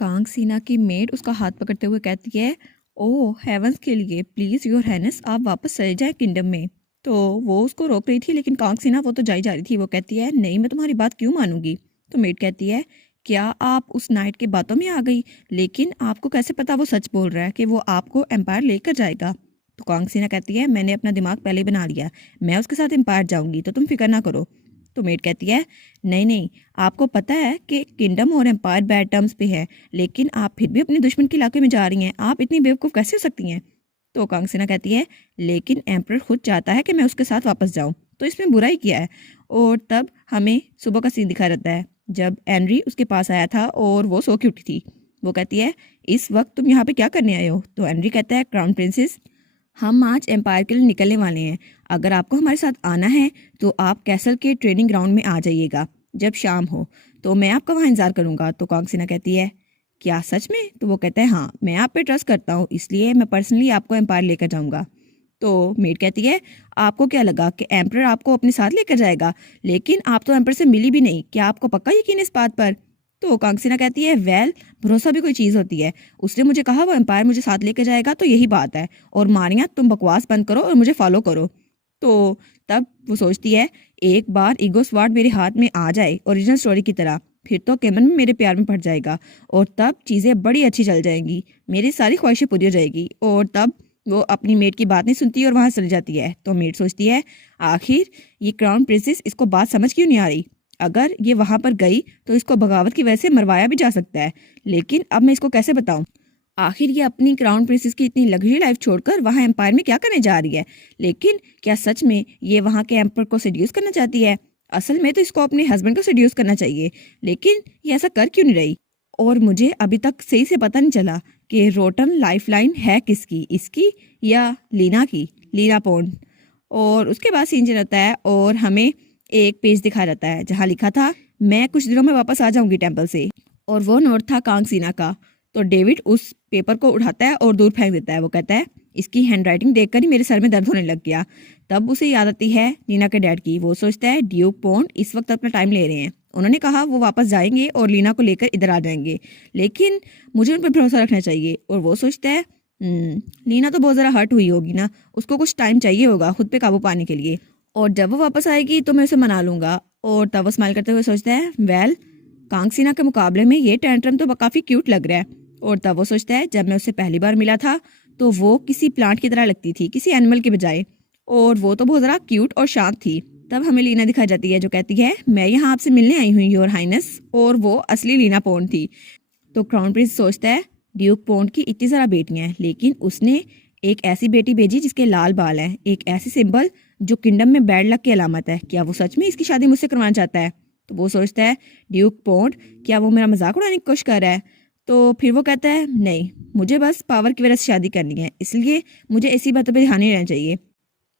Kong सीना की made उसका हाथ पकड़ते हुए कहती है, ओह हेवंस के लिए प्लीज़ योर हाइनेस आप वापस चले जाएं किंगडम में। तो वो उसको रोक रही थी, लेकिन कांग सीना वो तो जा रही थी। वो कहती है, नहीं मैं तुम्हारी बात क्यों मानूंगी। तो मेड कहती है, क्या आप उस नाइट की बातों में आ गई, लेकिन आपको कैसे पता वो सच बोल रहा है कि वो आपको एम्पायर लेकर जाएगा। तो कांग सीना कहती है, मैंने अपना दिमाग पहले ही बना लिया, मैं उसके साथ एम्पायर जाऊंगी, तो तुम फिक्र ना करो। तो मेड कहती है, नहीं नहीं, आपको पता है कि किंगडम और एम्पायर बैड टर्म्स पे है, लेकिन आप फिर भी अपने दुश्मन के इलाके में जा रही हैं, आप इतनी बेवकूफ़ कैसे हो सकती हैं। तो कांगसेना कहती है, लेकिन एम्परर खुद चाहता है कि मैं उसके साथ वापस जाऊं, तो इसमें बुरा ही किया है। और तब हमें सुबह का सीन दिखा रहता है जब एनरी उसके पास आया था और वो सो के उठी थी। वो कहती है, इस वक्त तुम यहाँ पे क्या करने आए हो। तो एनरी कहता है, क्राउन प्रिंसेस हम आज एम्पायर के लिए निकलने वाले हैं, अगर आपको हमारे साथ आना है तो आप कैसल के ट्रेनिंग ग्राउंड में आ जाइएगा जब शाम हो, तो मैं आपका वहाँ इंतजार करूँगा। तो कांगसेना कहती है, क्या सच में। तो वो कहता है, हाँ मैं आप पे ट्रस्ट करता हूँ, इसलिए मैं पर्सनली आपको एम्पायर लेकर जाऊँगा। तो मेड कहती है, आपको क्या लगा कि एम्परर आपको अपने साथ लेकर जाएगा, लेकिन आप तो एम्परर से मिली भी नहीं, क्या आपको पक्का यकीन है इस बात पर। तो कांगसेना कहती है, वेल भरोसा भी कोई चीज़ होती है, उसने मुझे कहा वो एम्पायर मुझे साथ लेकर जाएगा, तो यही बात है। और मारिया तुम बकवास बंद करो और मुझे फॉलो करो। तो तब वो सोचती है, एक बार ईगो स्वार्ड मेरे हाथ में आ जाए ओरिजिनल स्टोरी की तरह, फिर तो केमन में मेरे प्यार में पड़ जाएगा और तब चीज़ें बड़ी अच्छी चल जाएंगी, मेरी सारी ख्वाहिशें पूरी हो जाएगी। और तब वो अपनी मेड की बात नहीं सुनती और वहाँ चली जाती है। तो मेड सोचती है, आखिर ये क्राउन प्रिंसेस इसको बात समझ क्यों नहीं आ रही, अगर ये वहाँ पर गई तो इसको बगावत की वजह से मरवाया भी जा सकता है, लेकिन अब मैं इसको कैसे बताऊँ, आखिर ये अपनी क्राउन प्रिंसेस की इतनी लग्जरी लाइफ छोड़कर वहाँ एम्पायर में क्या करने जा रही है। लेकिन क्या सच में ये वहाँ के एम्पर को सेड्यूस करना चाहती है। असल में तो इसको अपने हस्बैंड को सेड्यूस करना चाहिए, लेकिन ये ऐसा कर क्यों नहीं रही। और मुझे अभी तक सही से पता नहीं चला कि रोटन लाइफलाइन है किसकी, इसकी या लीना की, लीना पॉन्ड। और उसके बाद सीन चल जाता है और हमें एक पेज दिखा जाता है जहाँ लिखा था, मैं कुछ दिनों में वापस आ जाऊंगी टेम्पल से। और वो नोट था कांग सीना का। तो डेविड उस पेपर को उठाता है और दूर फेंक देता है। वो कहता है, इसकी हैंडराइटिंग देखकर ही मेरे सर में दर्द होने लग गया। तब उसे याद आती है लीना के डैड की। वो सोचता है, ड्यूक पॉन्ड इस वक्त अपना टाइम ले रहे हैं, उन्होंने कहा वो वापस जाएंगे और लीना को लेकर इधर आ जाएंगे, लेकिन मुझे उन पर भरोसा रखना चाहिए। और वो सोचता है, लीना तो बहुत ज़रा हर्ट हुई होगी ना, उसको कुछ टाइम चाहिए होगा खुद पे काबू पाने के लिए, और जब वो वापस आएगी तो मैं उसे मना लूंगा। और तब वो स्माइल करते हुए सोचता है, वेल कांगसीना के मुकाबले में ये टेंट्रम तो काफ़ी क्यूट लग रहा है। और तब वो सोचता है, जब मैं उससे पहली बार मिला था तो वो किसी प्लांट की तरह लगती थी, किसी एनिमल के बजाय, और वो तो बहुत ज़रा क्यूट और शांत थी। तब हमें लीना दिखाई जाती है जो कहती है, मैं यहाँ आपसे मिलने आई हूँ योर हाइनेस, और वो असली लीना पॉन्ड थी। तो क्राउन प्रिंस सोचता है, ड्यूक पॉन्ड की इतनी सारा बेटियां हैं, लेकिन उसने एक ऐसी बेटी भेजी जिसके लाल बाल हैं, एक ऐसी सिंबल जो किंगडम में बैड लक की अलामत है, क्या वो सच में इसकी शादी मुझसे करवाना चाहता है। तो वो सोचता है, ड्यूक पॉन्ड क्या वो मेरा मजाक उड़ाने की कोशिश कर रहा है। तो फिर वो कहता है, नहीं मुझे बस पावर की वजह से शादी करनी है, इसलिए मुझे ऐसी बातों पर ध्यान नहीं रहना चाहिए।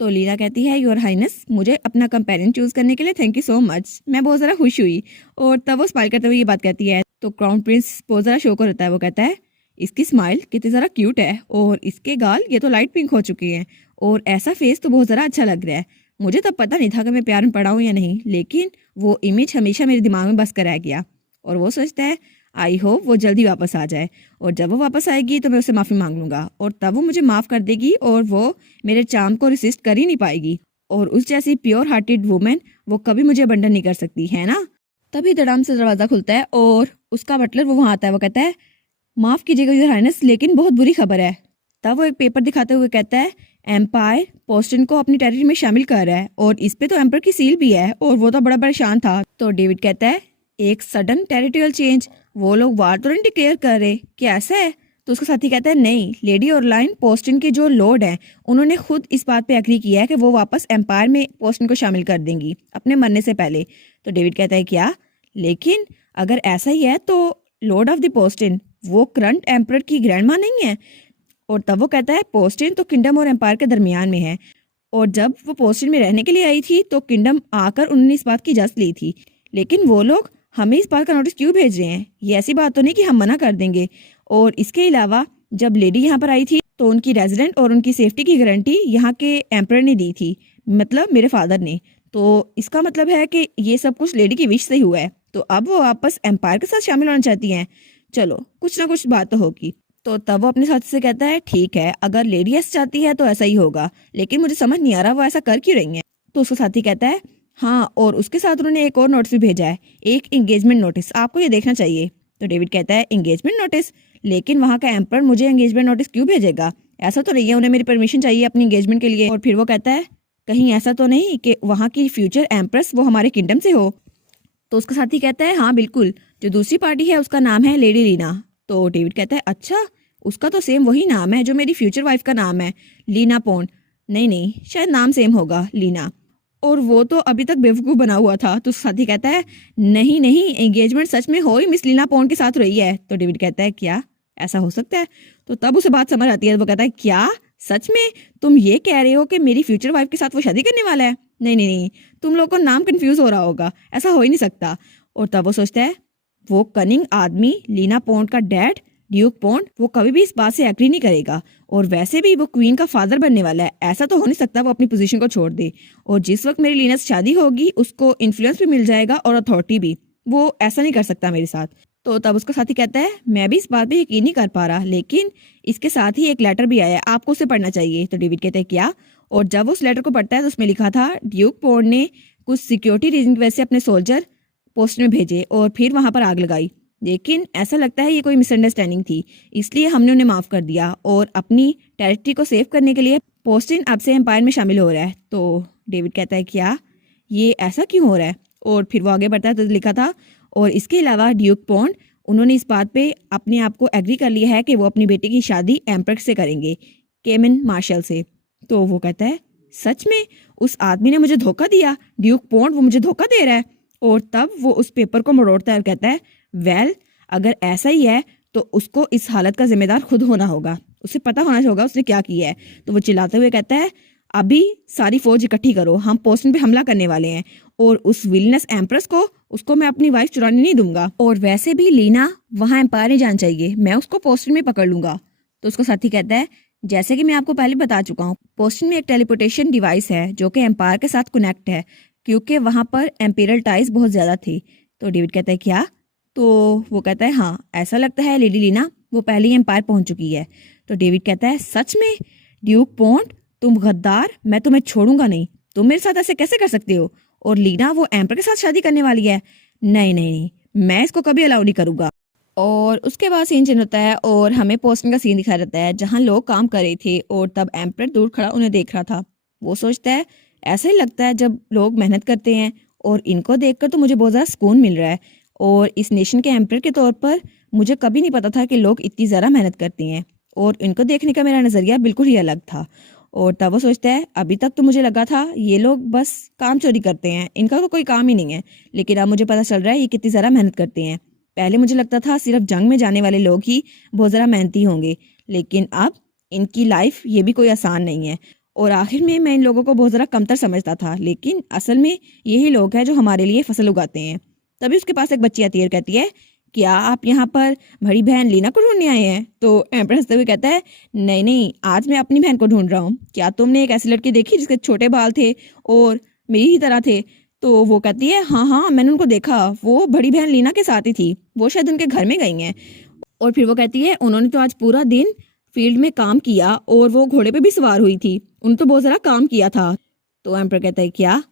तो लीना कहती है, योर हाइनेस मुझे अपना कंपेनियन चूज करने के लिए थैंक यू सो मच, मैं बहुत ज़रा खुश हुई। और तब वो स्माइल करते हुए ये बात कहती है। तो क्राउन प्रिंस बहुत ज़रा शोक होता है। वो कहता है, इसकी स्माइल कितनी ज़रा क्यूट है, और इसके गाल ये तो लाइट पिंक हो चुके हैं, और ऐसा फेस तो बहुत ज़रा अच्छा लग रहा है। मुझे तब पता नहीं था कि मैं प्यार में पड़ा हूँ या नहीं, लेकिन वो इमेज हमेशा मेरे दिमाग में बस कर रह गया। और वो सोचता है, आई होप वो जल्दी वापस आ जाए, और जब वो वापस आएगी तो मैं उससे माफ़ी मांग लूंगा, और तब वो मुझे माफ़ कर देगी और वो मेरे चार्म को रेसिस्ट कर ही नहीं पाएगी, और उस जैसी प्योर हार्टेड वुमेन वो कभी मुझे अबंडन नहीं कर सकती है ना। तभी धड़ाम से दरवाज़ा खुलता है और उसका बटलर वो वहाँ आता है। वो कहता है, माफ़ कीजिएगा योर हाइनेस, लेकिन बहुत बुरी खबर है। तब वो एक पेपर दिखाते हुए कहता है, एम्पायर पोस्टन को अपनी टेरिटरी में शामिल कर रहा है, और इस पे तो एम्पर की सील भी है, और वो तो बड़ा परेशान था। तो डेविड कहता है, एक सडन टेरिटोरियल चेंज, वो लोग वार तो नहीं डिक्लेयर कर रहे, क्या ऐसा है। तो उसका साथी कहता है, नहीं लेडी ऑरलाइन पोस्टन के जो लॉर्ड हैं उन्होंने खुद इस बात पे एग्री किया है कि वो वापस एम्पायर में पोस्टन को शामिल कर देंगी अपने मरने से पहले। तो डेविड कहता है, क्या, लेकिन अगर ऐसा ही है तो लॉर्ड ऑफ द पोस्टन वो करंट एम्परर की ग्रैंड माँ नहीं है। और तब वो कहता है, पोस्टन तो किंगडम और एम्पायर के दरमियान में है, और जब वो पोस्टन में रहने के लिए आई थी तो किंगडम आकर उन्होंने इस बात की इजाजत ली थी, लेकिन वो लोग हमें इस बात का नोटिस क्यों भेज रहे हैं, ये ऐसी बात तो नहीं कि हम मना कर देंगे। और इसके अलावा जब लेडी यहाँ पर आई थी तो उनकी रेजिडेंट और उनकी सेफ्टी की गारंटी यहाँ के एम्परर ने दी थी, मतलब मेरे फादर ने। तो इसका मतलब है कि ये सब कुछ लेडी की विश से ही हुआ है। तो अब वो वापस एम्पायर के साथ शामिल होना चाहती हैं। चलो कुछ ना कुछ बात तो होगी। तो तब वो अपने साथी से कहता है ठीक है, अगर लेडी ऐसा चाहती है तो ऐसा ही होगा, लेकिन मुझे समझ नहीं आ रहा वो ऐसा कर क्यों रही है। तो उसका साथी कहता है हाँ, और उसके साथ उन्होंने एक और नोटिस भी भेजा है, एक एंगेजमेंट नोटिस, आपको ये देखना चाहिए। तो डेविड कहता है एंगेजमेंट नोटिस, लेकिन वहाँ का एम्पर मुझे एंगेजमेंट नोटिस क्यों भेजेगा? ऐसा तो नहीं है उन्हें मेरी परमिशन चाहिए अपनी एंगेजमेंट के लिए। और फिर वो कहता है कहीं ऐसा तो नहीं कि वहाँ की फ्यूचर एम्प्रेस वो हमारे किंगडम से हो। तो उसका साथी कहता है हाँ बिल्कुल, जो दूसरी पार्टी है उसका नाम है लेडी लीना। तो डेविड कहता है अच्छा, उसका तो सेम वही नाम है जो मेरी फ्यूचर वाइफ का नाम है, लीना पॉन्ड। नहीं नहीं, शायद नाम सेम होगा, लीना। और वो तो अभी तक बेवकूफ़ बना हुआ था। तो उसका साथी कहता है नहीं नहीं, एंगेजमेंट सच में हो ही मिस लीना पॉन्ड के साथ रही है। तो डेविड कहता है क्या ऐसा हो सकता है? तो तब उसे बात समझ आती है। वो कहता है क्या सच में तुम ये कह रहे हो कि मेरी फ्यूचर वाइफ के साथ वो शादी करने वाला है? नहीं नहीं नहीं, तुम लोग को नाम कंफ्यूज हो रहा होगा, ऐसा हो ही नहीं सकता। और तब वो सोचता है वो कनिंग आदमी लीना पॉन्ड का डैड ड्यूक पॉन्ड, वो कभी भी इस बात से एग्री नहीं करेगा, और वैसे भी वो क्वीन का फादर बनने वाला है, ऐसा तो हो नहीं सकता वो अपनी पोजीशन को छोड़ दे। और जिस वक्त मेरी लीना से शादी होगी उसको इन्फ्लुएंस भी मिल जाएगा और अथॉरिटी भी, वो ऐसा नहीं कर सकता मेरे साथ। तो तब उसका साथी कहता है मैं भी इस बात पे यकीन नहीं कर पा रहा, लेकिन इसके साथ ही एक लेटर भी आया है, आपको उसे पढ़ना चाहिए। तो डेविड कहते हैं क्या? और जब वो उस लेटर को पढ़ता है तो उसमें लिखा था ड्यूक पॉन्ड ने कुछ सिक्योरिटी रीजन की वजह से अपने सोल्जर पोस्ट में भेजे और फिर वहां पर आग लगाई, लेकिन ऐसा लगता है ये कोई मिसअंडरस्टैंडिंग थी, इसलिए हमने उन्हें माफ कर दिया और अपनी टेरिटरी को सेव करने के लिए पोस्टिन अब से एम्पायर में शामिल हो रहा है। तो डेविड कहता है क्या ये ऐसा क्यों हो रहा है? और फिर वो आगे बढ़ता है तो लिखा था और इसके अलावा ड्यूक पॉन्ड उन्होंने इस बात पे अपने आप को एग्री कर लिया है कि वो अपनी बेटी की शादी एम्पर से करेंगे, केमन मार्शल से। तो वो कहता है सच में उस आदमी ने मुझे धोखा दिया, ड्यूक पॉन्ड वो मुझे धोखा दे रहा है। और तब वो उस पेपर को मरोड़ता है और कहता है वेल, अगर ऐसा ही है तो उसको इस हालत का जिम्मेदार खुद होना होगा, उसे पता होना होगा उसने क्या किया है। तो वो चिल्लाते हुए कहता है अभी सारी फौज इकट्ठी करो, हम पोस्टन पे हमला करने वाले हैं, और उस विलनेस एम्प्रेस को उसको मैं अपनी वाइफ चुराने नहीं दूंगा, और वैसे भी लीना वहां एम्पायर नहीं जाना चाहिए, मैं उसको पोस्टन में पकड़ लूंगा। तो उसका साथी कहता है जैसे कि मैं आपको पहले बता चुका हूँ, पोस्टन में एक टेलीपोर्टेशन डिवाइस है जो कि एम्पायर के साथ कनेक्ट है, क्योंकि वहां पर एम्पीरियल टाइज बहुत ज्यादा थी। तो डेविड कहता है क्या? तो वो कहता है हाँ, ऐसा लगता है लेडी लीना वो पहले ही एम्पायर पहुंच चुकी है। तो डेविड कहता है सच में? ड्यूक पॉन्ड तुम गद्दार, मैं तुम्हें छोड़ूंगा नहीं, तुम मेरे साथ ऐसे कैसे कर सकते हो? और लीना वो एम्पर के साथ शादी करने वाली है? नहीं नहीं नहीं, मैं इसको कभी अलाउ नहीं करूंगा। और उसके बाद सीन चेंज होता है और हमें पोस्टिंग का सीन दिखा रहता है जहाँ लोग काम कर रहे थे और तब एम्पर दूर खड़ा उन्हें देख रहा था। वो सोचता है ऐसा ही लगता है जब लोग मेहनत करते हैं, और इनको देखकर तो मुझे बहुत ज़्यादा सुकून मिल रहा है, और इस नेशन के एम्पर के तौर पर मुझे कभी नहीं पता था कि लोग इतनी ज़्यादा मेहनत करते हैं, और इनको देखने का मेरा नज़रिया बिल्कुल ही अलग था। और तब वो सोचता है अभी तक तो मुझे लगा था ये लोग बस काम चोरी करते हैं, इनका तो कोई काम ही नहीं है, लेकिन अब मुझे पता चल रहा है ये कितनी ज़्यादा मेहनत करते हैं। पहले मुझे लगता था सिर्फ जंग में जाने वाले लोग ही बहुत ज़्यादा मेहनती होंगे, लेकिन अब इनकी लाइफ ये भी कोई आसान नहीं है। और आखिर में मैं इन लोगों को बहुत ज़्यादा कमतर समझता था, लेकिन असल में यही लोग हैं जो हमारे लिए फसल उगाते हैं। तभी उसके पास एक बच्ची आती है और कहती है क्या आप यहाँ पर बड़ी बहन लीना को ढूंढने आए हैं? तो एम्पर हंसते हुए कहता है नहीं नहीं, आज मैं अपनी बहन को ढूंढ रहा हूँ। क्या तुमने एक ऐसी लड़की देखी जिसके छोटे बाल थे और मेरी ही तरह थे? तो वो कहती है हाँ हाँ, मैंने उनको देखा, वो बड़ी बहन लीना के साथ ही थी, वो शायद उनके घर में गई हैं। और फिर वो कहती है उन्होंने तो आज पूरा दिन फील्ड में काम किया और वो घोड़े पे भी सवार हुई थी, उन्होंने तो बहुत ज़रा काम किया था। तो एम्पर कहता है क्या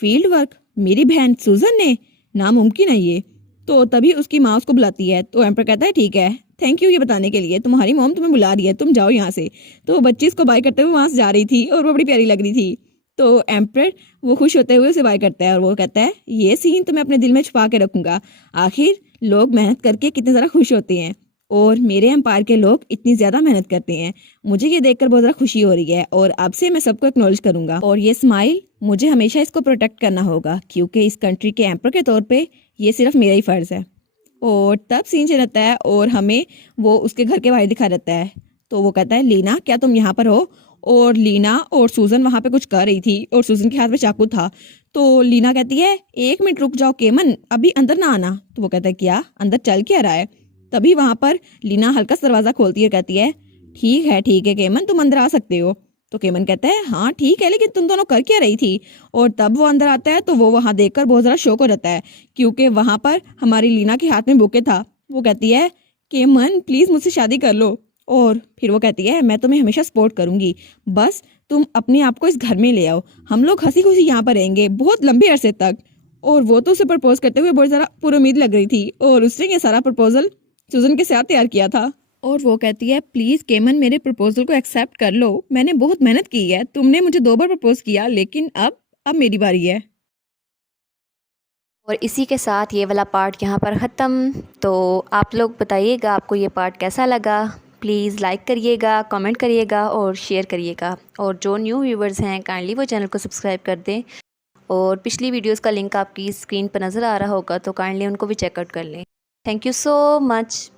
फील्ड वर्क? मेरी बहन सूजन ने? नामुमकिन है ये। तो तभी उसकी माँ उसको बुलाती है। तो एम्पर कहता है ठीक है, थैंक यू ये बताने के लिए, तुम्हारी मॉम तुम्हें बुला रही है, तुम जाओ यहाँ से। तो वो बच्ची इसको बाय करते हुए वहां से जा रही थी और वो बड़ी प्यारी लग रही थी। तो एम्पर वो खुश होते हुए उसे बाय करता है और वो कहता है ये सीन तो मैं अपने दिल में छुपा के रखूंगा, आखिर लोग मेहनत करके कितने ज़्यादा खुश होते हैं, और मेरे एम्पायर के लोग इतनी ज़्यादा मेहनत करते हैं, मुझे ये देखकर बहुत ज़्यादा खुशी हो रही है, और अब से मैं सबको एक्नॉलेज करूंगा, और ये स्माइल मुझे हमेशा इसको प्रोटेक्ट करना होगा, क्योंकि इस कंट्री के एम्पर के तौर पे ये सिर्फ मेरा ही फ़र्ज़ है। और तब सीन चल रहता है और हमें वो उसके घर के बाहर दिखा रहता है। तो वो कहता है लीना क्या तुम यहाँ पर हो? और लीना और सूजन वहाँ पे कुछ कर रही थी और सूजन के हाथ में चाकू था। तो लीना कहती है 1 मिनट रुक जाओ केमन, अभी अंदर ना आना। तो वो कहता है क्या अंदर चल क्या रहा है? तभी वहां पर लीना हल्का सा दरवाजा खोलती है और कहती है ठीक है केमन, तुम अंदर आ सकते हो। तो केमन कहता है हाँ ठीक है, लेकिन तुम दोनों कर क्या रही थी? और तब वो अंदर आता है तो वो वहां देखकर बहुत ज़्यादा शौक हो जाता है, क्योंकि वहां पर हमारी लीना के हाथ में बुके था वो कहती है कि मन प्लीज़ मुझसे शादी कर लो। और फिर वो कहती है मैं तुम्हें हमेशा सपोर्ट करूंगी, बस तुम अपने आप को इस घर में ले आओ, हम लोग हंसी खुशी यहाँ पर रहेंगे बहुत लंबे अरसे तक। और वो तो उसे प्रपोज करते हुए बहुत ज़्यादा पुरुमीद लग रही थी और उसने ये सारा प्रपोजल सुजन के साथ तैयार किया था। और वो कहती है प्लीज़ केमन मेरे प्रपोजल को एक्सेप्ट कर लो, मैंने बहुत मेहनत की है, तुमने मुझे 2 बार प्रपोज किया लेकिन अब मेरी बारी है। और इसी के साथ ये वाला पार्ट यहाँ पर ख़त्म। तो आप लोग बताइएगा आपको ये पार्ट कैसा लगा। प्लीज़ लाइक करिएगा, कमेंट करिएगा और शेयर करिएगा। और जो न्यू व्यूवर्स हैं काइंडली वो चैनल को सब्सक्राइब कर दें। और पिछली वीडियोस का लिंक आपकी स्क्रीन पर नज़र आ रहा होगा तो काइंडली उनको भी चेकआउट कर लें। Thank you so much.